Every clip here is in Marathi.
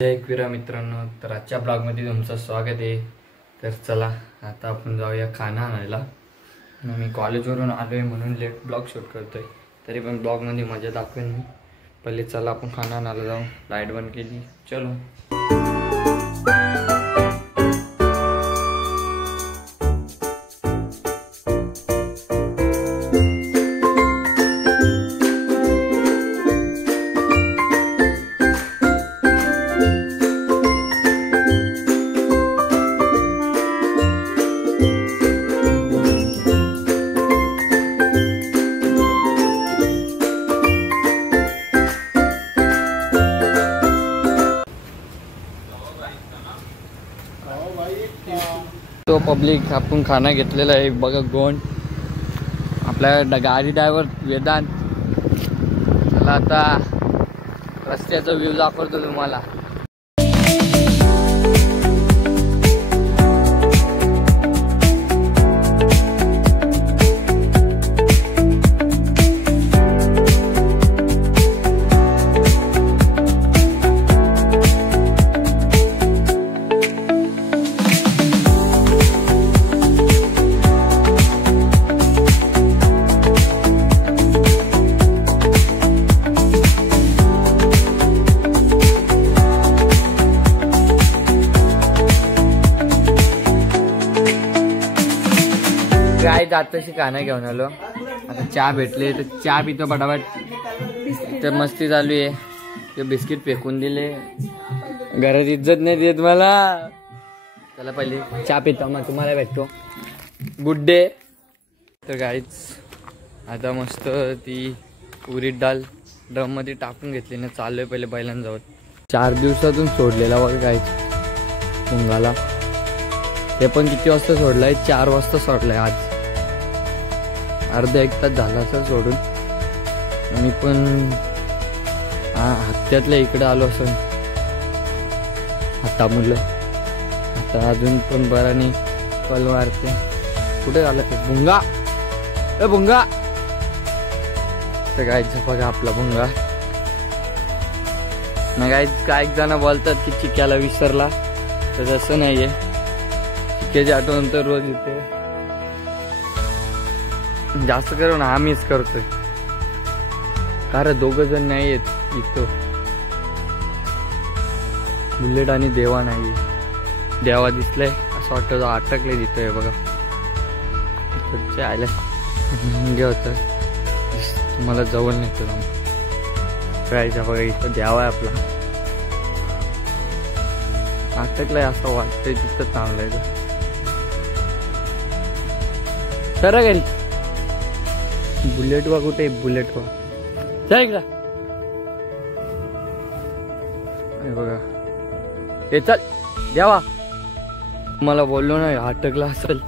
जय एकविरा मित्रांनो, तर आजच्या ब्लॉगमध्ये तुमचं स्वागत आहे। तर चला आता आपण जाऊया खाना आणायला। मी कॉलेजवरून आलो आहे म्हणून लेट ब्लॉग शूट करतोय, तरी पण ब्लॉगमध्ये मजा दाखवेन मी। पहिले चला आपण खाना आणायला जाऊ। लाईट बंद केली, चलो। तो पब्लिक आपण खाना घेतलेला आहे बघा। गोंड आपल्या गाडी ड्रायव्हर वेदांत। चला आता रस्त्याचा व्ह्यू दाखवतो तुम्हाला। गाईज आताशी खाना घेऊन आलो, आता चहा भेटले तर चहा पितो फटाफट। तर मस्ती चालू आहे, ते बिस्किट फेकून दिले, घरात इज्जत नाही देत मला। चला पहिले चहा पितो मग तुम्हाला भेटतो। Good day. तर गाईज आता मस्त ती उडीद डाळ ड्रम मध्ये टाकून घेतली ना, चाललोय पहिले बैलांजवळ। 4 दिवसातून सोडलेला बघा गाईज मुंगाला। हे पण किती वाजता सोडलाय? 4 वाजता सोडलाय आज। अर्धा 1 तास झाला असं सोडून। मी पण हत्यातल्या इकडे आलो असं आता मुलं। आता अजून पण बरा नाही, कल मारते। कुठे झालं ते भुंगा? ए भुंगा! तर गायचं बघा आपला भुंगा ना। काय जण बोलतात की चिक्याला विसरला, तर तसं नाहीये। चिक्याची आठवण तर रोज येते, जास्त करून आम्हीच करतोय, कारण 2 जण नाही येत इथं। बुलेट आणि देवा नाही, देवा दिसलाय असं वाटतं अटकले तिथं बघा। आयला मुंगे होत, तुम्हाला जवळ नेतो जायचं बघा। इथं देवा आहे आपला, अटकलाय असं वाटतंय तिथं थांबलाय तर घरी। बुलेट वा कुठे? बुलेट वा जा इकडं बघा। हे चल द्यावा, मला बोललो ना अटकला असेल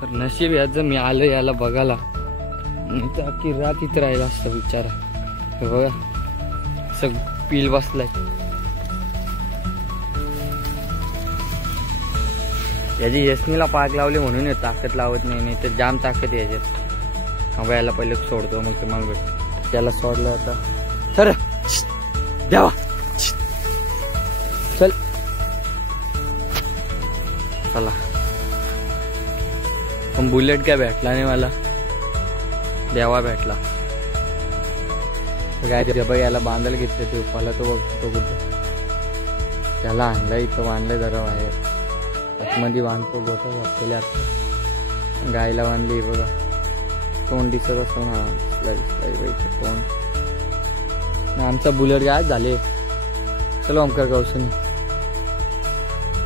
तर नशीब याचं मी आलो याला बघायला, नाही तर अख्खी रात इथं राहिला असतं बिचारा। हे बघा असं पील बसलाय। याची यशनीला पाक लावले म्हणून ताकद लावत नाही, तर जाम ताकद याच्यात। याला पहिले सोडतो मग तुम्हाला भेट। त्याला सोडलं आता सर द्यावा, चल चला। पण बुलेट काय भेटला नाही मला, देवा भेटला। काय बघ याला बांधायला घेतलं ते उपाला, तो बघतो कुठं त्याला आणलाय, इथं बांधलंय जरा बाहेर आतमध्ये बांधतो। गोठा घातलेले आता गायला बांधली बघा। तोंड दिसत असतो ना, तोंड। आमचा बुलेट काय झाले। चलो ओमकार गौसून,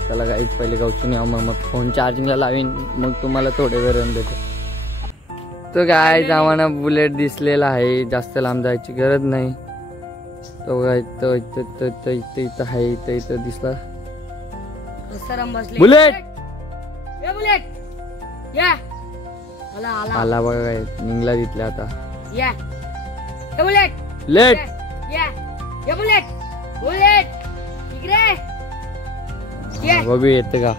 चला गाईच पहिले गौसून यावं, मग फोन चार्जिंगला लावीन, मग तुम्हाला थोडे वेळ देतो। तो काय आम्हाला बुलेट दिसलेला आहे, जास्त लांब जायची गरज नाही। तो काय इथं आहे, इथं दिसला बुलेट। आला बघा काय निघला तिथल्या आता। लेट बघू येते का?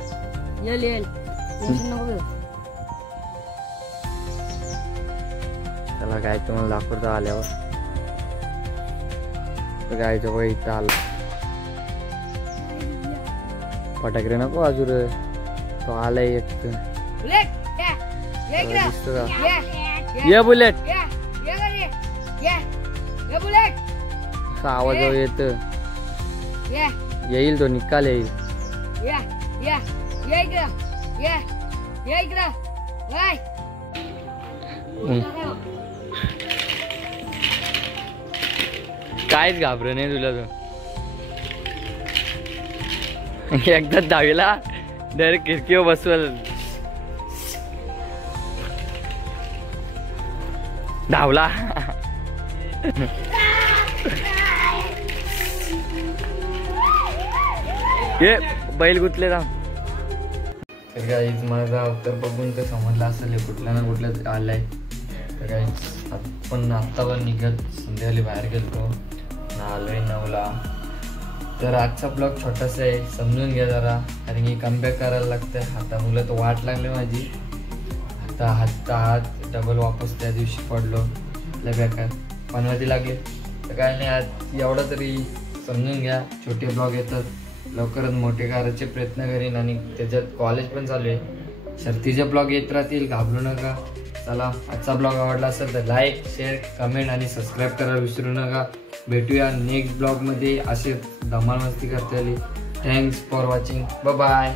त्याला काय तुम्हाला दाखवतो आल्यावर। गायचं बघा इथं आलं, फटाकडे नको वाजू रे, तो आलाय एक दिसतो का? ये बुलेट, असा आवाज येत येईल, तो निकाल येईल. काहीच घाबर नाही तुला तो. एकदा दहावीला डायरेक्ट खिडकीवर बसवल. धावला. ये बैल गुतले जा. तर गाईज माझा उत्तर बघून तर समजला असेल कुठल्या ना कुठल्या आलाय. तर गाईज आपण आत्ता पण निघत संध्याकाळी बाहेर गेलो ना, आलोय 9ला. तर आजचा ब्लॉग छोटासा आहे, समजून घ्या जरा, कारण की कमबॅक करायला लागतंय. आता मुलं तर वाट लागली माझी. आता हात डबल वापस त्या दिवशी पडलो लय बेकार, पनवती लागले. तर काय नाही, आज एवढं तरी समजून घ्या. छोटे ब्लॉग येतात, लवकरच मोठे करायचे प्रयत्न करीन. आणि त्याच्यात कॉलेज पण चालू आहे, शर्तीचे ब्लॉग येत राहतील, घाबरू नका. चला, आजचा ब्लॉग आवडला असेल तर लाईक, शेअर, कमेंट आणि सबस्क्राईब करायला विसरू नका. भेटूया नेक्स्ट ब्लॉगमध्ये, असे धमाल मस्ती करता येईल. Thanks for watching, bye bye.